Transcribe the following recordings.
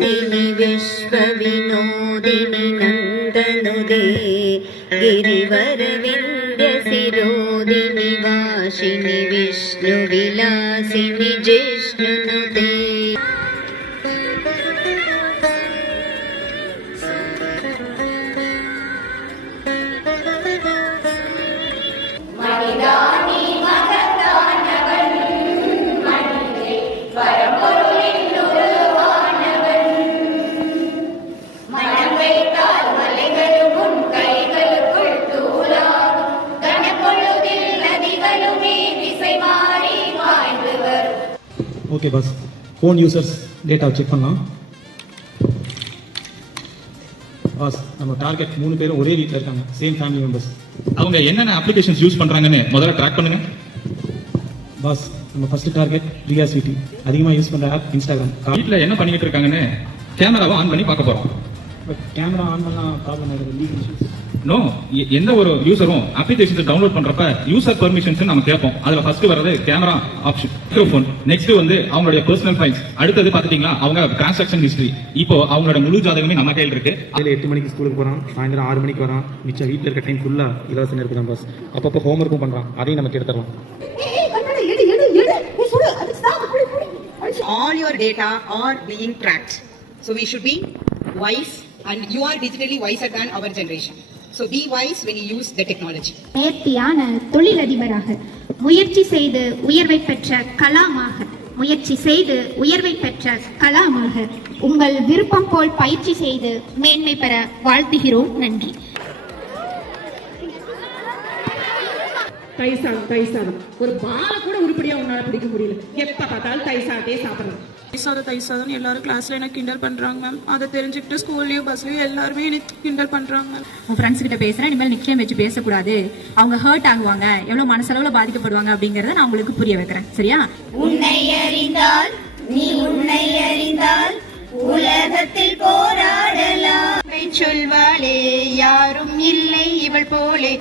विनोदिनि विश्वविनोदिनि नन्दनुदे गिरिवरविन्द्यशिरोदिनि वासिनि विष्णुविलासिनि जिष्णुनुदे okay boss, phone users data check பண்ணலாம். பாஸ், நம்ம டார்கெட் 3 பேரும் ஒரே வீட்டில் இருக்காங்க, சேம் ஃபேமிலி மெம்பர்ஸ். அவங்க என்னென்ன அப்ளிகேஷன்ஸ் யூஸ் பண்றாங்கன்னு முதல்ல ட்ராக் பண்ணுங்க. பாஸ், நம்ம ஃபர்ஸ்ட் டார்கெட் ரியா ஸ்வீட்டி. அதிகமாக யூஸ் பண்ணுற ஆப் இன்ஸ்டாகிராம். வீட்டில் என்ன பண்ணிட்டு இருக்காங்கன்னு கேமராவை ஆன் பண்ணி பார்க்க போறோம். பட் கேமரா ஆன் பண்ணலாம் ப்ராப்ளம் ஆகுது, லீகல் இஷ்யூஸ். நோ, எந்த ஒரு யூசரும் அப்ளிகேஷன் டவுன்லோட் பண்றப்ப யூசர் பெர்மிஷன்ஸ் நம்ம கேட்போம். அதுல ஃபர்ஸ்ட் வரது கேமரா ஆப்ஷன், மைக்ரோஃபோன், நெக்ஸ்ட் வந்து அவங்களுடைய பர்சனல் ஃபைல்ஸ், அடுத்தது பாத்துட்டீங்களா அவங்க டிரான்சாக்ஷன் ஹிஸ்டரி. இப்போ அவங்களோட முழு ஜாதகமே நம்ம கையில் இருக்கு. அதில் 8 மணிக்கு ஸ்கூலுக்கு போகிறான், சாயந்தரம் 6 மணிக்கு வரான். மிச்சம் வீட்டில் இருக்க டைம் ஃபுல்லாக இலவச நேரத்துக்கு தான் பாஸ். அப்பப்போ ஹோம்ஒர்க்கும் பண்ணுறான், அதையும் நமக்கு எடுத்துடலாம். All your data are being tracked. So we should be wise, and you are digitally wiser than our generation. So be wise when you use the technology. நேர்த்தியான தொழிலதிபராக முயற்சி செய்து உயர்வை பெற்ற கலாமாக உங்கள் விருப்பம் போல் பயிற்சி செய்து மேன்மை பெற வாழ்த்துகிறோம். நன்றி. தயிர் சாதம் ஒரு பால கூட உருப்படியா உன்னால பிடிக்க முடியல. எப்ப பார்த்தாலும் தயிர் சாதத்தையே சாப்பிடணும். தயிர் சாதம் எல்லாரும் கிளாஸ்ல எனக்கு கிண்டல் பண்றாங்க மேம். அதை தெரிஞ்சுக்கிட்டு ஸ்கூல்லயும் பஸ்லயும் எல்லாருமே எனக்கு கிண்டல் பண்றாங்க மேம். உன் ஃப்ரெண்ட்ஸ் கிட்ட பேசுறேன், இனிமேல் நிச்சயம் வச்சு பேசக்கூடாது. அவங்க ஹர்ட் ஆகுவாங்க, எவ்வளவு மனசளவுல பாதிக்கப்படுவாங்க அப்படிங்கறத நான் உங்களுக்கு புரிய வைக்கிறேன். சரியா? உன்னை அறிந்தால் நீ உன்னை அறிந்தால் உலகத்தில் போராடலாம். சொல்வாளே யாரும் இல்லை இவள் போலே,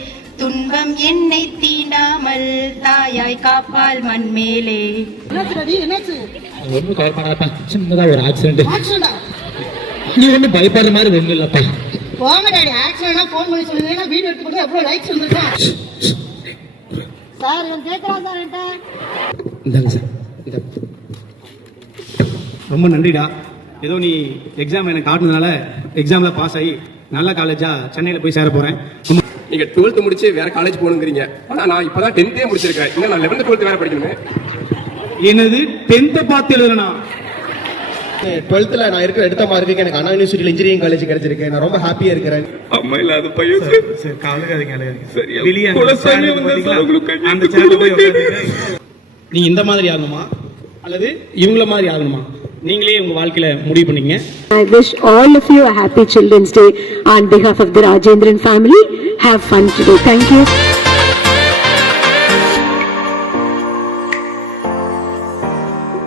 துன்பம் என்னை தீண்டாமல் தாயாய் காப்பால் மண் மேலே. ஒன்றும் கவலைப்படாதப்பா, சின்னதா ஒரு ஆக்சிடென்ட். நீ ஒன்றும் பயப்படுற மாதிரி ஒன்றும் இல்லப்பா. போங்க டாடி, ஆக்சிடென்ட்னா ஃபோன் பண்ணி சொல்லுங்க, வீடியோ எடுத்து போட்டு எவ்வளவு லைக்ஸ் வந்துருக்கா சார். இவன் கேட்கறான் சார் என்கிட்ட. இந்தாங்க சார். ரொம்ப நன்றிடா. ஏதோ நீ எக்ஸாம் எனக்கு காட்டுனதுனால எக்ஸாம்ல பாஸ் ஆகி நல்ல காலேஜா சென்னையில போய் சேர போறேன். நீங்க 12th முடிச்சு வேற காலேஜ் போகணுங்கிறீங்க. ஆனா நான் இப்பதான் 10th முடிச்சிருக்கேன். இன்னும் நான் 11th 12th வேற படிக்கணும். என்னது 10th பார்த்து எழுதுனா? 12th நான் இருக்கிற எடுத்த மார்க்குக்கு எனக்கு அண்ணா யூனிவர்சிட்டியில் இன்ஜினியரிங் காலேஜ் கிடைச்சிருக்கு. நான் ரொம்ப ஹாப்பியா இருக்கிறேன். அம்மா இல்லாத பையன் சரி, கவலையாதீங்க. நீ இந்த மாதிரி ஆகணுமா அல்லது இவங்கள மாதிரி ஆகணுமா? நீங்களே உங்க வாழ்க்கையில முடிவு பண்ணீங்க. I wish all of you a happy Children's Day on behalf of the Rajendran family. Have fun today. Thank you.